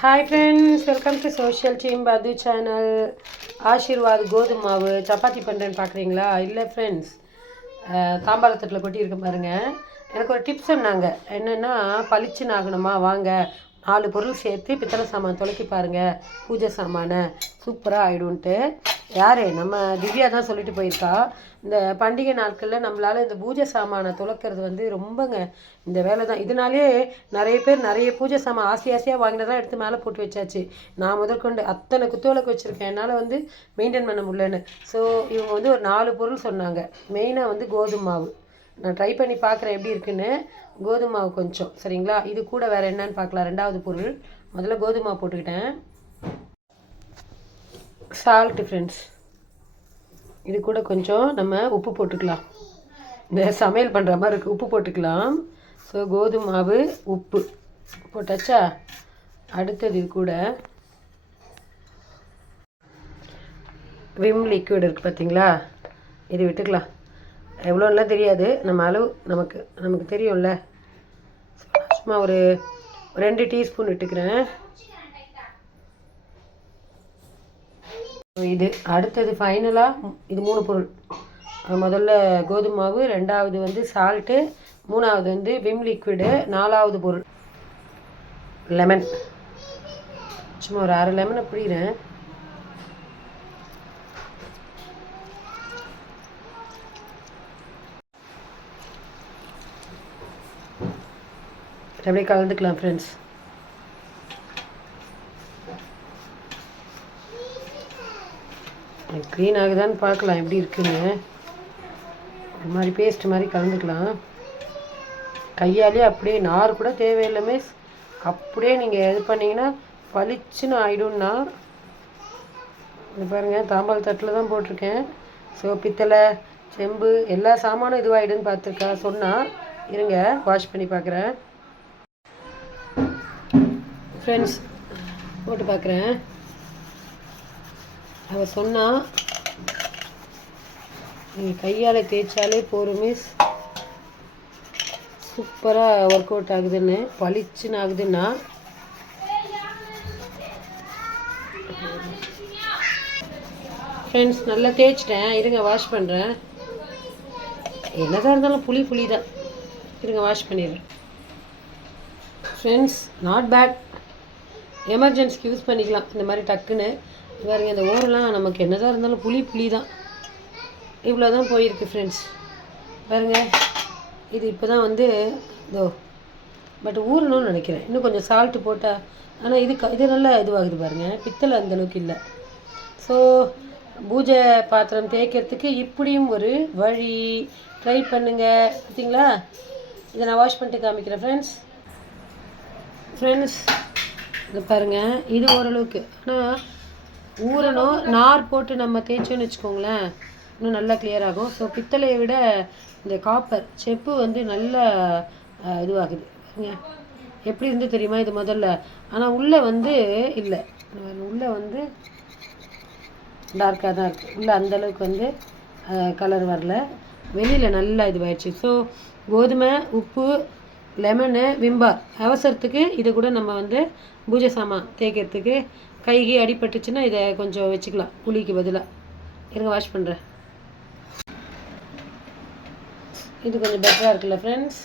Hi friends welcome to social team பது channel Aashirvaad கோதுமை மாவு சப்பாத்தி பண்ணுறேன்னு பார்க்குறீங்களா இல்லை ஃப்ரெண்ட்ஸ் தாம்பாளத்தட்டில் கொட்டி இருக்க பாருங்கள் எனக்கு ஒரு டிப்ஸ் சொன்னாங்க. என்னென்னா பளிச்சுன்னு ஆகணுமா? வாங்க. நாலு பொருள் சேர்த்து பித்தளை சாமான் துளக்கி பாருங்கள் பூஜை சாமானை. சூப்பராக ஆகிடும்ன்ட்டு யார்? நம்ம திவ்யா தான் சொல்லிட்டு போயிருக்கா. இந்த பண்டிகை நாட்களில் நம்மளால் இந்த பூஜை சாமானை துளக்கிறது வந்து ரொம்பங்க இந்த வேலை தான். இதனாலே நிறைய பேர் நிறைய பூஜை சாமான் ஆசை ஆசையாக வாங்கினதான் எடுத்து மேலே போட்டு வச்சாச்சு. நான் முதற்கொண்டு அத்தனை குத்துவிளக்கு வச்சுருக்கேன். என்னால் வந்து மெயின்டைன் பண்ண முடியலன்னு. ஸோ இவங்க வந்து ஒரு நாலு பொருள் சொன்னாங்க. மெயினாக வந்து கோதுமை மாவு. நான் ட்ரை பண்ணி பார்க்குறேன் எப்படி இருக்குன்னு. கோதுமை மாவு கொஞ்சம் சரிங்களா? இது கூட வேறு என்னன்னு பார்க்கலாம். ரெண்டாவது பொருள். முதல்ல கோதுமை மாவு போட்டுக்கிட்டேன். சால்ட்டு ஃப்ரெண்ட்ஸ் இது கூட கொஞ்சம் நம்ம உப்பு போட்டுக்கலாம். இந்த சமையல் பண்ணுற மாதிரி இருக்குது உப்பு போட்டுக்கலாம். ஸோ கோதுமை மாவு உப்பு. போட்டாச்சா? அடுத்தது இது கூட விம் லிக்விட் இருக்குது பார்த்தீங்களா இது விட்டுக்கலாம். எவ்வளோலாம் தெரியாது. நம்ம அளவு நமக்கு நமக்கு தெரியும்ல. சும்மா ஒரு ரெண்டு டீஸ்பூன் விட்டுக்கிறேன். இது அடுத்தது ஃபைனலாக இது மூணு பொருள். முதல்ல கோதுமை மாவு ரெண்டாவது வந்து சால்ட்டு மூணாவது வந்து விம் லிக்விடு நாலாவது பொருள். லெமன் சும்மா ஒரு அரை லெமனை பிடிக்கிறேன் அப்படியே கலந்துக்கலாம் ஃப்ரெண்ட்ஸ் க்ளீன் ஆகுதான்னு பார்க்கலாம். எப்படி இருக்குன்னு. ஒரு மாதிரி பேஸ்ட் மாதிரி கலந்துக்கலாம். கையாலே அப்படியே நார் கூட தேவையில்லை மிஸ் அப்படியே நீங்கள் இது பண்ணிங்கன்னா பளிச்சுன்னு ஆகிடும்னா இது பாருங்கள் தாம்பால் தட்டில் தான் போட்டிருக்கேன். ஸோ பித்தளை செம்பு எல்லா சாமானும் இதுவாகிடுன்னு பார்த்துருக்கா. சொன்னால் இருங்க வாஷ் பண்ணி பார்க்குறேன். ஃப்ரெண்ட்ஸ் போட்டு பார்க்குறேன். அவள் சொன்னால் நீங்கள் கையால் தேய்ச்சாலே போதும் மிஸ் சூப்பராக ஒர்க் அவுட் ஆகுதுன்னு பளிச்சுன்னு ஆகுதுன்னா. ஃப்ரெண்ட்ஸ் நல்லா தேய்ச்சிட்டேன். இருங்க வாஷ் பண்ணுறேன் என்னதான் இருந்தாலும் புளி புளி தான் இருங்க வாஷ் பண்ணிடுறேன். ஃப்ரெண்ட்ஸ் நாட் பேட் எமர்ஜென்சிக்கு யூஸ் பண்ணிக்கலாம். இந்த மாதிரி டக்குன்னு. பாருங்கள் இந்த ஓரெலாம் நமக்கு என்னதான் இருந்தாலும் புளி புளி தான் இவ்வளோ தான் போயிருக்கு ஃப்ரெண்ட்ஸ் பாருங்க இது இப்போ தான் வந்து இதோ பட் ஊறணும்னு நினைக்கிறேன். இன்னும் கொஞ்சம் சால்ட்டு போட்டால் ஆனால் இது க இது நல்லா இதுவாகுது பாருங்கள் பித்தளை அந்தளவுக்கு இல்லை. ஸோ பூஜை பாத்திரம் தேய்க்கிறதுக்கு இப்படியும் ஒரு வழி. ட்ரை பண்ணுங்கள் பார்த்தீங்களா இதை நான் வாஷ் பண்ணிட்டு காமிக்கிறேன் ஃப்ரெண்ட்ஸ் ஃப்ரெண்ட்ஸ் இது பாருங்கள் இது ஓரளவுக்கு. ஆனால் ஊறணும் நார் போட்டு நம்ம தேய்ச்சோன்னு வச்சுக்கோங்களேன் இன்னும் நல்லா கிளியர் ஆகும். ஸோ பித்தளையை விட இந்த காப்பர் செப்பு வந்து நல்லா இதுவாகுது. பாருங்க. எப்படி இருந்து தெரியுமா? இது முதல்ல. ஆனால் உள்ளே வந்து இல்லை. உள்ளே வந்து டார்க்காக தான் இருக்குது உள்ளே அந்தளவுக்கு வந்து கலர் வரல. வெளியில் நல்லா இதுவாயிடுச்சு. ஸோ கோதுமை உப்பு லெமனு விம்பார் அவசரத்துக்கு இது கூட நம்ம வந்து பூஜை சாமான் தேய்க்கிறதுக்கு கைக்கு அடிபட்டுச்சுன்னா இதை கொஞ்சம் வச்சுக்கலாம். புளிக்கு பதிலாக இருங்க வாஷ் பண்ணுறேன் இது கொஞ்சம் பெட்டராக இருக்குல்ல ஃப்ரெண்ட்ஸ்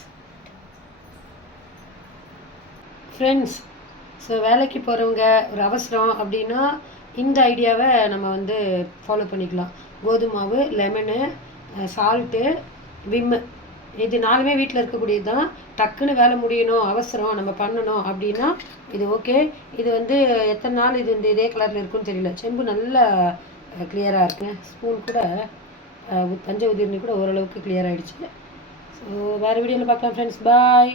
ஃப்ரெண்ட்ஸ் ஸோ வேலைக்கு போகிறவங்க ஒரு அவசரம் அப்படின்னா இந்த ஐடியாவை நம்ம வந்து ஃபாலோ பண்ணிக்கலாம். கோதுமாவு லெமனு சால்ட்டு விம்மு இது நாலுமே வீட்டில் இருக்கக்கூடியது தான் டக்குன்னு வேலை முடியணும் அவசரம் நம்ம பண்ணணும் அப்படின்னா இது ஓகே இது வந்து எத்தனை நாள் இது இந்த இதே கலரில் இருக்குன்னு தெரியல. செம்பு நல்லா கிளியராக இருக்குங்க ஸ்பூன் கூட பஞ்ச தஞ்சை உதிர்னி கூட ஓரளவுக்கு கிளியர் ஆகிடுச்சு ஸோ வேறு வீடியோவில் பார்க்கலாம் ஃப்ரெண்ட்ஸ் பாய்